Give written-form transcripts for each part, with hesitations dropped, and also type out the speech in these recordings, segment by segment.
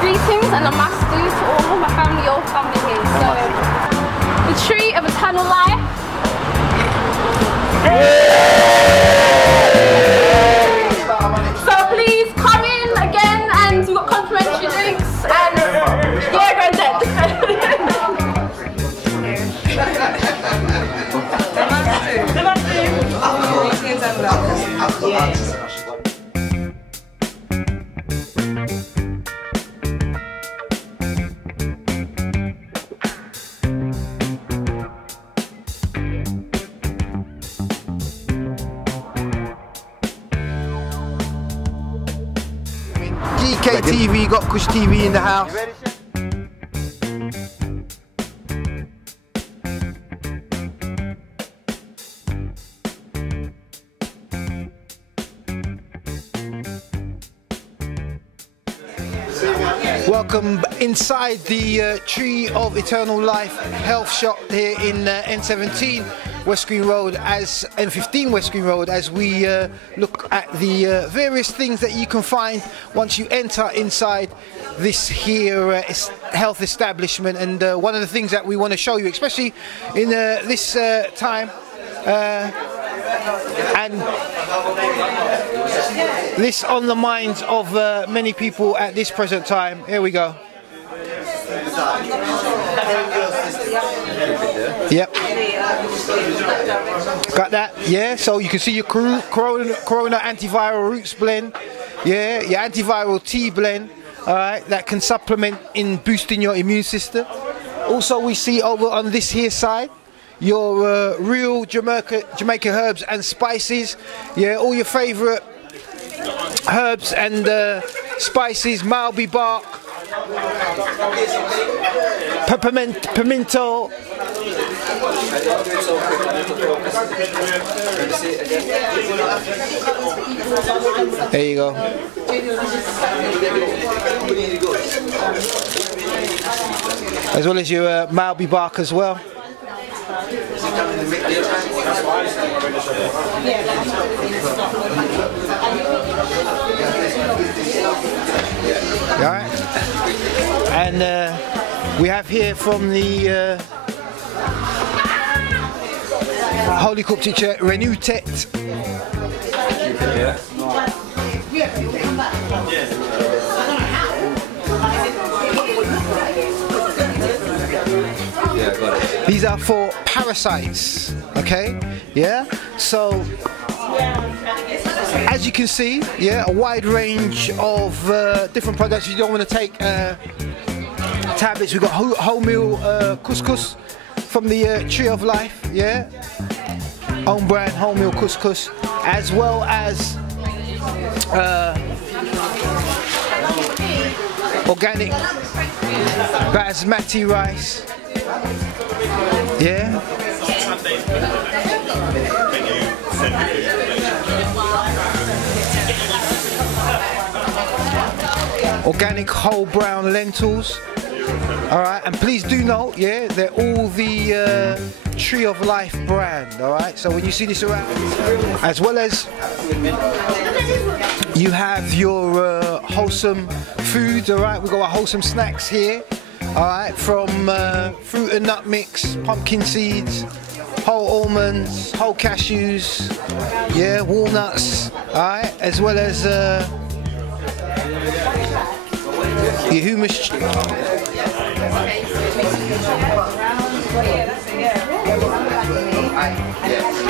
Greetings and namaste to all of my family, your family here. So, the tree of eternal life. So please come in again, and we've got complimentary drinks and yeah, granddad. TV, got Kush TV in the house. Welcome inside the Tree of Eternal Life health shop here in N17 West Green Road, as N15 West Green Road, as we look at the various things that you can find once you enter inside this here health establishment. And one of the things that we want to show you, especially in this time, and this on the minds of many people at this present time. Here we go. Yep. Got that? Yeah. So you can see your Corona antiviral roots blend. Yeah. Your antiviral tea blend. All right. That can supplement in boosting your immune system. Also, we see over on this here side your real Jamaica herbs and spices. Yeah. All your favorite herbs and spices, malby bark, pimento. There you go. As well as your malby bark as well. Alright, and we have here from the Holy Coptic Church, Renutet. These are for parasites, okay? Yeah, so as you can see, yeah, a wide range of different products. You don't want to take tablets. We've got wholemeal couscous from the Tree of Life, yeah, own brand wholemeal couscous, as well as organic basmati rice, yeah. Organic whole brown lentils. Alright, and please do note, yeah, they're all the Tree of Life brand. Alright, so when you see this around, as well as you have your wholesome foods. Alright, we've got our wholesome snacks here. Alright, from fruit and nut mix, pumpkin seeds, whole almonds, whole cashews, yeah, walnuts, alright, as well as your humus.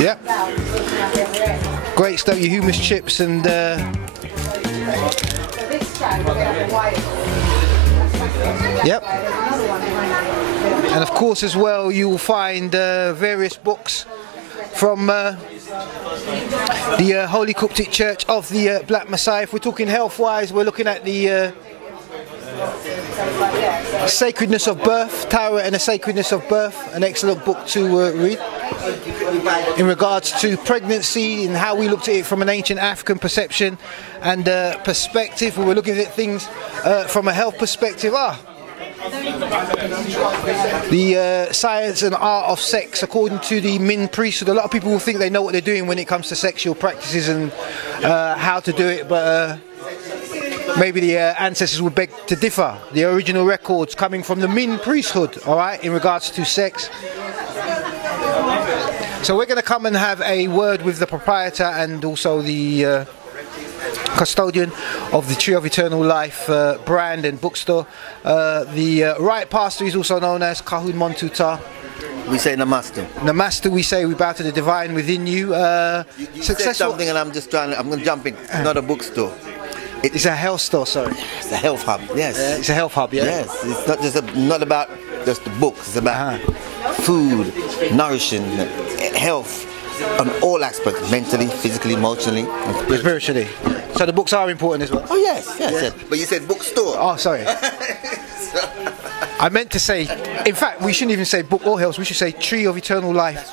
Yep. Great stuff, your humus chips and yep. And of course as well you will find various books from the Holy Coptic Church of the Black Messiah. If we're talking health-wise, we're looking at the Sacredness of Birth, Tower and the Sacredness of Birth, an excellent book to read in regards to pregnancy and how we looked at it from an ancient African perception and perspective. We were looking at things from a health perspective. the science and art of sex according to the Min priesthood. A lot of people will think they know what they're doing when it comes to sexual practices and how to do it, but maybe the ancestors would beg to differ. The original records coming from the Min priesthood, all right, in regards to sex. So we're going to come and have a word with the proprietor and also the custodian of the Tree of Eternal Life brand and bookstore. The right pastor is also known as Kahun Montuta. We say Namaste. Namaste, we say we bow to the divine within you. You said something and I'm going to jump in. It's not a bookstore. It's a health store, sorry. It's a health hub, yes. It's a health hub, yeah? Yes, it's not just not about just the books. It's about food, nourishing, health, on all aspects, mentally, physically, emotionally, and spiritually. So the books are important as well? Oh, yes. But you said bookstore. Oh, sorry. I meant to say, in fact, we shouldn't even say book or health, we should say Tree of Eternal Life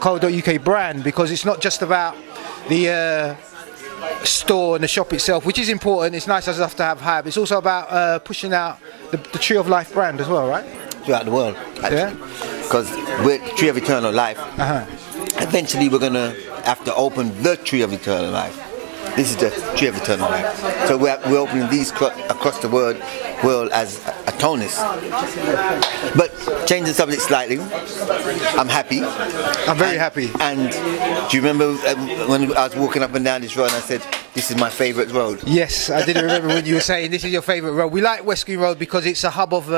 .co.uk brand, because it's not just about the store and the shop itself, which is important. It's nice enough to have. It's also about pushing out the Tree of Life brand as well, right? Throughout the world, actually. Because we're Tree of Eternal Life. Eventually we're going to have to open the Tree of Eternal Life. This is the Tree of Eternal Life. So we're opening these across the world as atonis. But change the subject slightly. I'm happy. I'm very happy. And do you remember when I was walking up and down this road and I said, this is my favourite road? Yes, I did remember when you were saying this is your favourite road. We like West Green Road because it's a hub of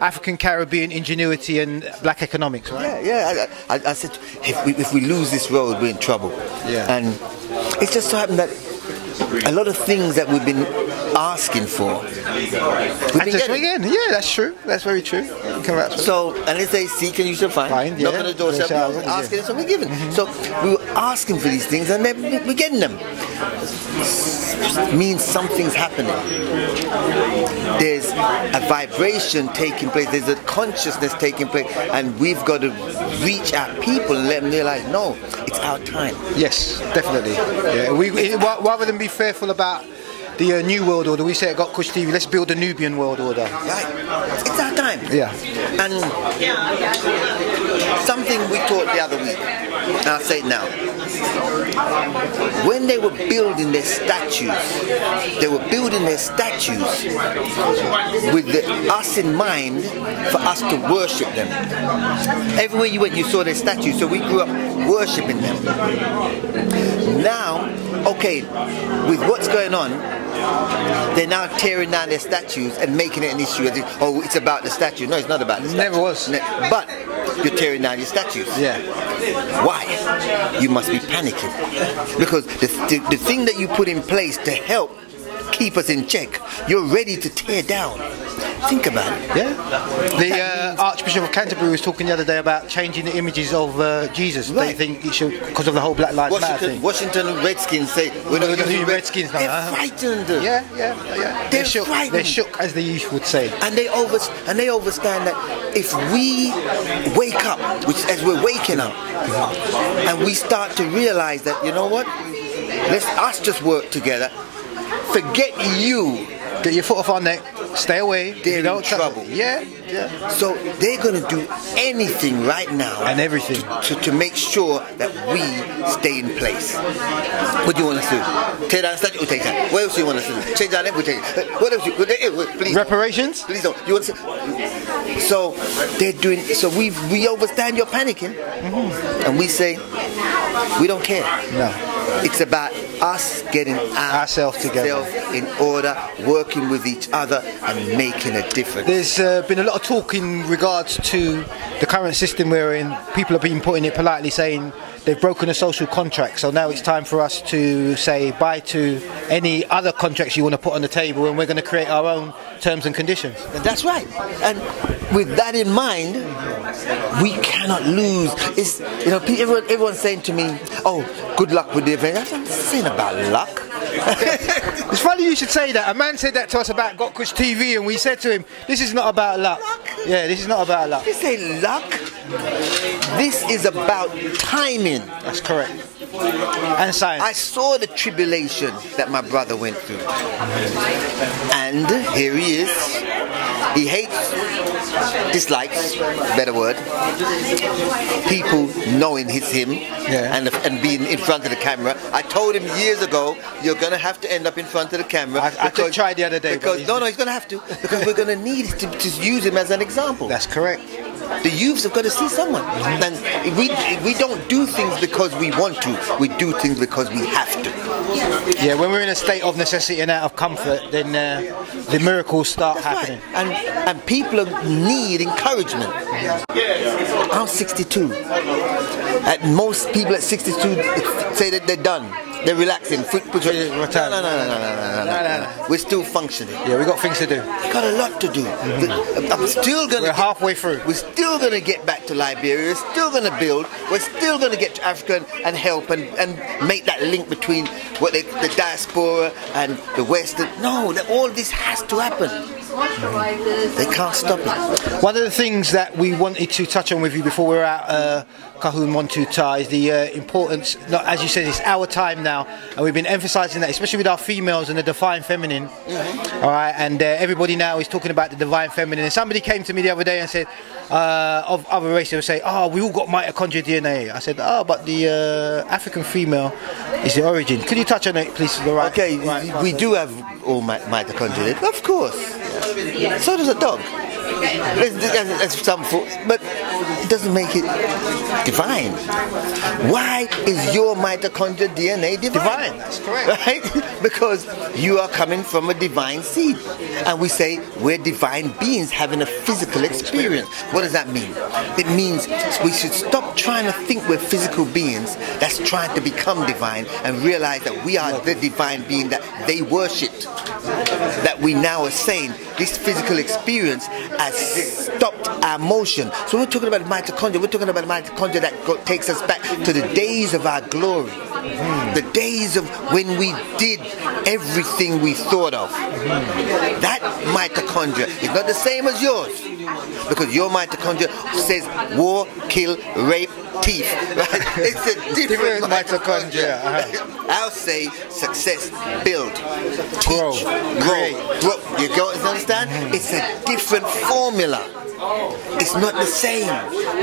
African Caribbean ingenuity and black economics, right? Yeah. I said, if we lose this road, we're in trouble. Yeah. And it's just so happened that a lot of things that we've been asking for, we've been getting. Yeah, that's true. That's very true. So, and they say, seek and you shall find. Knock on the door, asking, so we're given. So we were asking for these things and we're getting them. It means something's happening. There's a vibration taking place. There's a consciousness taking place, and we've got to reach our people and let them realize, no, it's our time. Yes, definitely. Yeah, rather than be fearful about the New World Order, we say at Got Kush TV, let's build a Nubian World Order. Right. It's our time. Yeah. And something we taught the other week, and I'll say it now. When they were building their statues, with us in mind for us to worship them. Everywhere you went, you saw their statues, so we grew up worshipping them. Now, okay, with what's going on, they're now tearing down their statues and making it an issue as if, oh, it's about the statue. No, it's not about the statue. Never was. But you're tearing down your statues. Yeah. Why? You must be panicking. Because the thing that you put in place to help keep us in check, you're ready to tear down. Think about it. Yeah. The Archbishop of Canterbury was talking the other day about changing the images of Jesus. Right. They think it should, because of the whole Black Lives Matter thing. Washington Redskins say, we're not going to be Redskins now. They're frightened. Yeah. They're frightened. They're shook, as the youth would say. And they understand that if we wake up, which as we're waking up, and we start to realize that, you know what, let's us just work together. Forget you. Get your foot off our neck. Stay away. They're in trouble. Yeah. So they're going to do anything right now. And everything. To make sure that we stay in place. What do you want us to do? Tear down the statue? We'll take that. What else do you want us to do? Change our name? We'll take it. What else? Please. Reparations? Please don't. You want to? So they're doing. So we understand you're panicking, and we say we don't care. No. It's about us getting ourselves together, in order, working with each other, and making a difference. There's been a lot of talk in regards to the current system we're in. People have been putting it politely, saying they've broken a social contract. So now it's time for us to say bye to any other contracts you want to put on the table, and we're going to create our own terms and conditions. That's right. And with that in mind, we cannot lose. It's, you know, everyone's saying to me, "Oh, good luck with the event." I'm saying about luck. It's funny you should say that. A man said that to us about Got Kush TV, and we said to him, "This is not about luck." Yeah, this is not about luck. This ain't luck. This is about timing. That's correct. And science. I saw the tribulation that my brother went through. And here he is. He hates, dislikes, better word, people knowing it's him and being in front of the camera. I told him years ago, you're going to have to end up in front of the camera. I could try the other day. No, he's going to have to. Because we're going to need to use him as an example. That's correct. The youths have got to see someone. And we don't do things because we want to. We do things because we have to. Yeah, when we're in a state of necessity and out of comfort, then the miracles start happening. Right. And people need encouragement. I'm 62. Most people at 62 say that they're done. They're relaxing. No. We're still functioning. Yeah, we got things to do. We got a lot to do. I'm still gonna. We're halfway through. We're still gonna get back to Liberia. We're still gonna build. We're still gonna get to Africa and help and make that link between the diaspora and the West. No, all this has to happen. They can't stop it. One of the things that we wanted to touch on with you before we're out, Kahun Montuta, is the importance, as you said, it's our time now, and we've been emphasising that, especially with our females and the divine feminine. All right, and everybody now is talking about the divine feminine. And somebody came to me the other day and said, of other races, they would say, oh, we all got mitochondria DNA. I said, oh, but the African female is the origin. Could you touch on it, please? Okay, we do have all mitochondria, of course. So does a dog. There's some food, but it doesn't make it divine. Why is your mitochondria DNA divine? That's correct. Right? Because you are coming from a divine seed. And we say we're divine beings having a physical experience. What does that mean? It means we should stop trying to think we're physical beings that's trying to become divine and realize that we are the divine being that they worshipped. That we now are saying this physical experience has stopped our motion. So we're talking about mitochondria. We're talking about mitochondria that takes us back to the days of our glory. The days of when we did everything we thought of. That mitochondria is not the same as yours. Because your mitochondria says war, kill, rape, thief. Right? It's a different mitochondria. I'll say success, build, teach, grow. You understand? It's a different formula. It's not the same.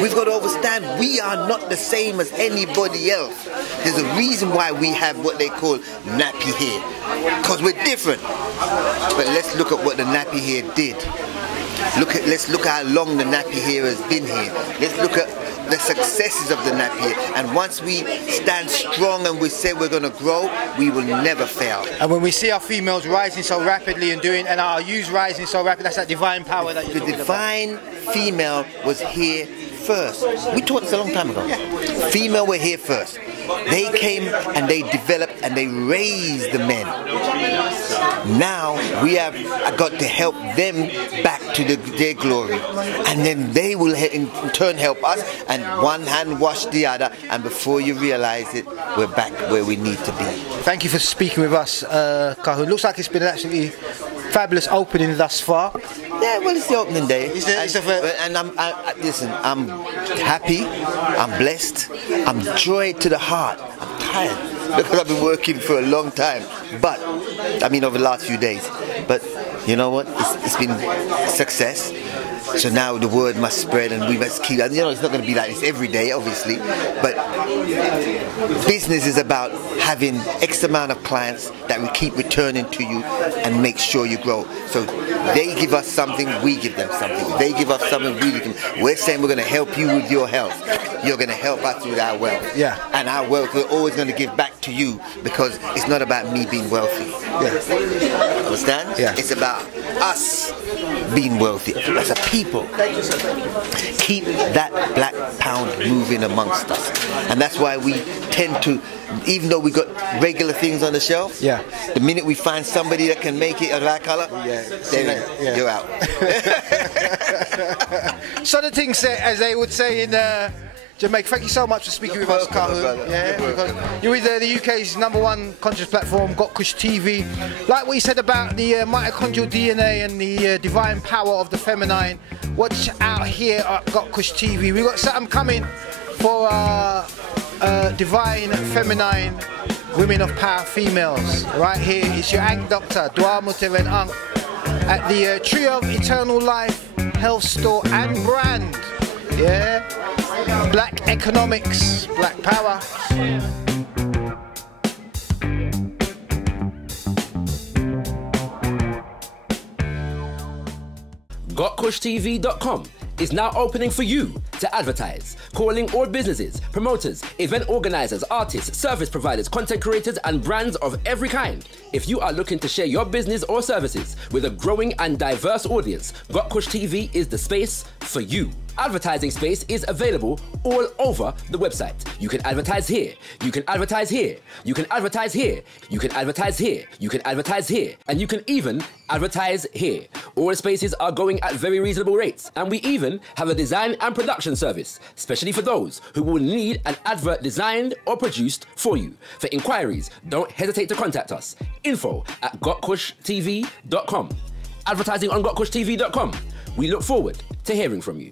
We've got to understand we are not the same as anybody else. There's a reason why we have what they call nappy hair. Because we're different. But let's look at what the nappy hair did. Let's look how long the nappy hair has been here. Let's look at the successes of the nappy hair. And once we stand strong and we say we're going to grow, we will never fail. And when we see our females rising so rapidly and our youths rising so rapidly, that's that divine power that you're talking about. The divine female was here first. We taught this a long time ago. Female were here first. They came and they developed and they raised the men. Now we have got to help them back to their glory, and then they will in turn help us, and one hand wash the other, and before you realize it, we're back where we need to be. Thank you for speaking with us, Kahun. Looks like it's been an absolutely fabulous opening thus far. Yeah, well, it's the opening day. And listen, I'm happy, I'm blessed, I'm joy to the heart. I'm tired because I've been working for a long time, but I mean over the last few days. But you know what? It's been success. So now the word must spread, and we must keep. You know, it's not going to be like this every day, obviously. But business is about having X amount of clients that will keep returning to you and make sure you grow. So they give us something, we give them something. They give us something, we give them. We're saying we're going to help you with your health. You're going to help us with our wealth. Yeah. And our wealth we're always going to give back to you, because it's not about me being wealthy. Yeah. Understand? Yeah. It's about us being wealthy as a people. Keep that black pound moving amongst us. And that's why we tend to, even though we got regular things on the shelf, yeah, the minute we find somebody that can make it of our color, you're out. So the things, as they would say in Jamaica. Thank you so much for speaking with us, Kahun. Yeah, because you're with the UK's #1 conscious platform, Got Kush TV. Like what you said about the mitochondrial DNA and the divine power of the feminine. Watch out here at Got Kush TV. We've got something coming for divine, feminine, women of power females. Right here is your Ankh Doctor, Dua Muteven Ankh, at the Tree of Eternal Life Health Store and Brand. Yeah, black economics, black power. GotKushTV.com is now opening for you to advertise, calling all businesses, promoters, event organizers, artists, service providers, content creators, and brands of every kind. If you are looking to share your business or services with a growing and diverse audience, GotKush TV is the space for you. Advertising space is available all over the website. You can advertise here, you can advertise here, you can advertise here, you can advertise here, you can advertise here, and you can even advertise here. All spaces are going at very reasonable rates, and we even have a design and production service, especially for those who will need an advert designed or produced for you. For inquiries, don't hesitate to contact us. info@gotkushtv.com. Advertising on gotkushtv.com. We look forward to hearing from you.